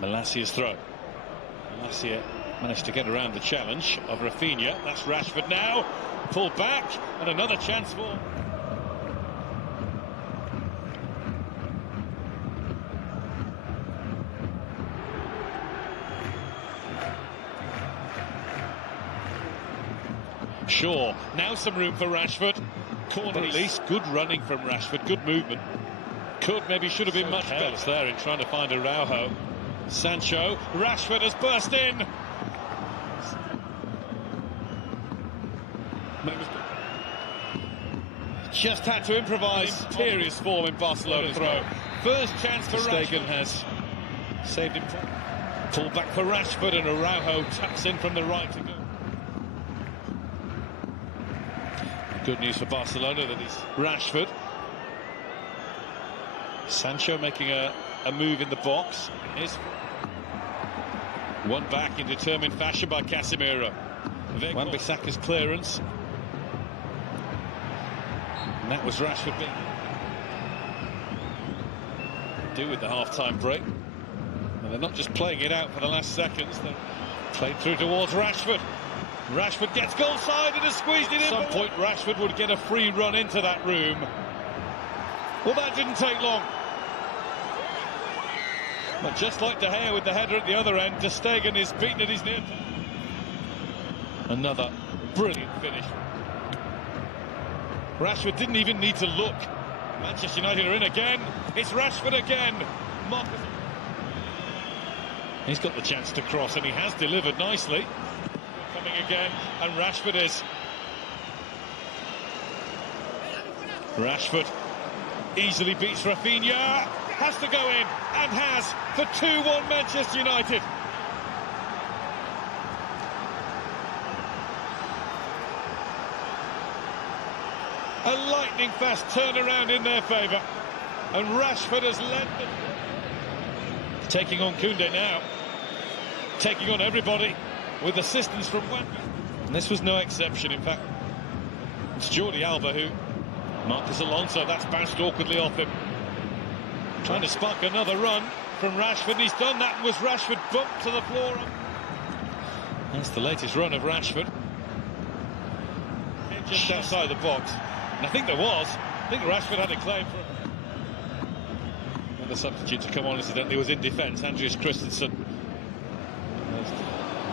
Malacia's throw. Malacia managed to get around the challenge of Rafinha. That's Rashford now. Pulled back, and another chance for... Shaw. Now some room for Rashford. Corner at least. Good running from Rashford. Good movement. Should have been much better there in trying to find Araujo. Sancho. Rashford has burst in. Just had to improvise. Serious form in Barcelona throw. First chance for Rashford. Has saved him. Pull back for Rashford, and Araujo taps in from the right to go. Good news for Barcelona that he's Rashford. Sancho making a move in the box. Here's one back in determined fashion by Casemiro. Wan-Bissaka's clearance. And that was Rashford being do with the half-time break. And they're not just playing it out for the last seconds, they played through towards Rashford. Rashford gets goal side and has squeezed it in. At some point Rashford would get a free run into that room. Well, that didn't take long. But just like De Gea with the header at the other end, Ter Stegen is beaten at his near. Another brilliant finish. Rashford didn't even need to look. Manchester United are in again. It's Rashford again. Marcus. He's got the chance to cross, and he has delivered nicely. Coming again, and Rashford is. Rashford easily beats Rafinha. Has to go in, and has, for 2-1 Manchester United. A lightning-fast turnaround in their favour, and Rashford has led them. Taking on Koundé now, taking on everybody, with assistance from Wan-Bissaka. And this was no exception, in fact. It's Jordi Alba who... Marcus Alonso, that's bounced awkwardly off him. Trying to spark another run from Rashford, and he's done that, and was Rashford bumped to the floor. That's the latest run of Rashford. Just outside the box. And I think there was. I think Rashford had a claim for it. And the substitute to come on, incidentally, was in defence. Andreas Christensen.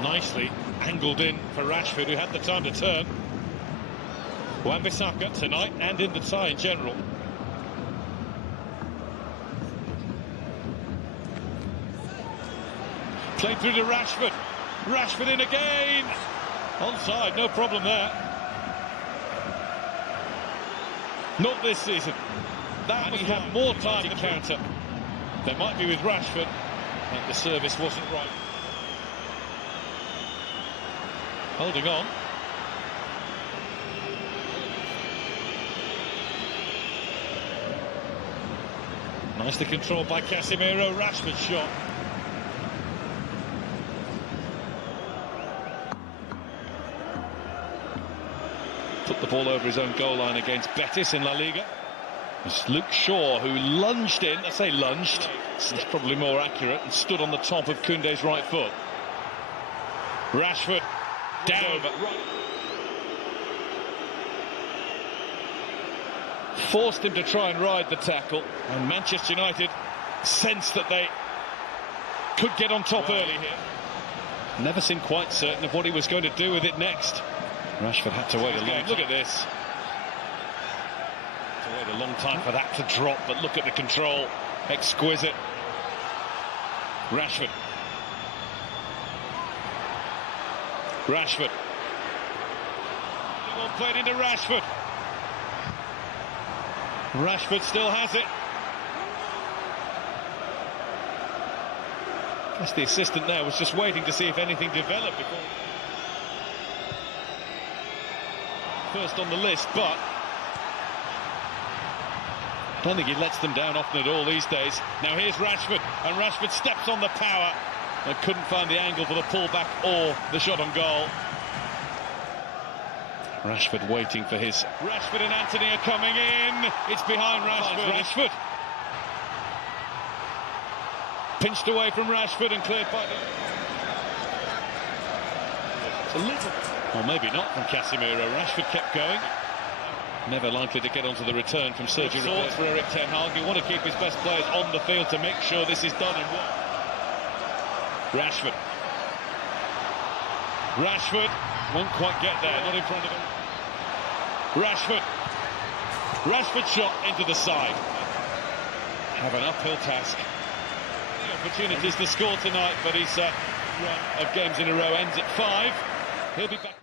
Nicely angled in for Rashford, who had the time to turn. Wan-Bissaka tonight and in the tie in general. Played through to Rashford. Rashford in again. Onside, no problem there. Not this season. That he had more time to counter. There might be with Rashford, but the service wasn't right. Holding on. Nicely controlled by Casemiro. Rashford shot. Put the ball over his own goal line against Betis in La Liga. It's Luke Shaw who lunged in. I say lunged, it's probably more accurate, and stood on the top of Koundé's right foot. Rashford down. Forced him to try and ride the tackle, and Manchester United sensed that they could get on top early here. Never seemed quite certain of what he was going to do with it next. Rashford had to wait a long time. Look at this. To wait a long time for that to drop, but look at the control. Exquisite. Rashford. Rashford. Played into Rashford. Rashford still has it. I guess the assistant there was just waiting to see if anything developed before. First on the list, but I don't think he lets them down often at all these days. Now here's Rashford, and Rashford steps on the power and couldn't find the angle for the pullback or the shot on goal. Rashford waiting for his... Rashford and Anthony are coming in. It's behind Rashford. Pinched away from Rashford and cleared by a little, or maybe not from Casemiro. Rashford kept going. Never likely to get onto the return from Sergio Roberto. For Eric Ten Hag, you want to keep his best players on the field to make sure this is done in one. Rashford won't quite get there, not in front of him. Rashford shot into the side. Have an uphill task. Opportunities to score tonight, but his run of games in a row ends at 5. He'll be back.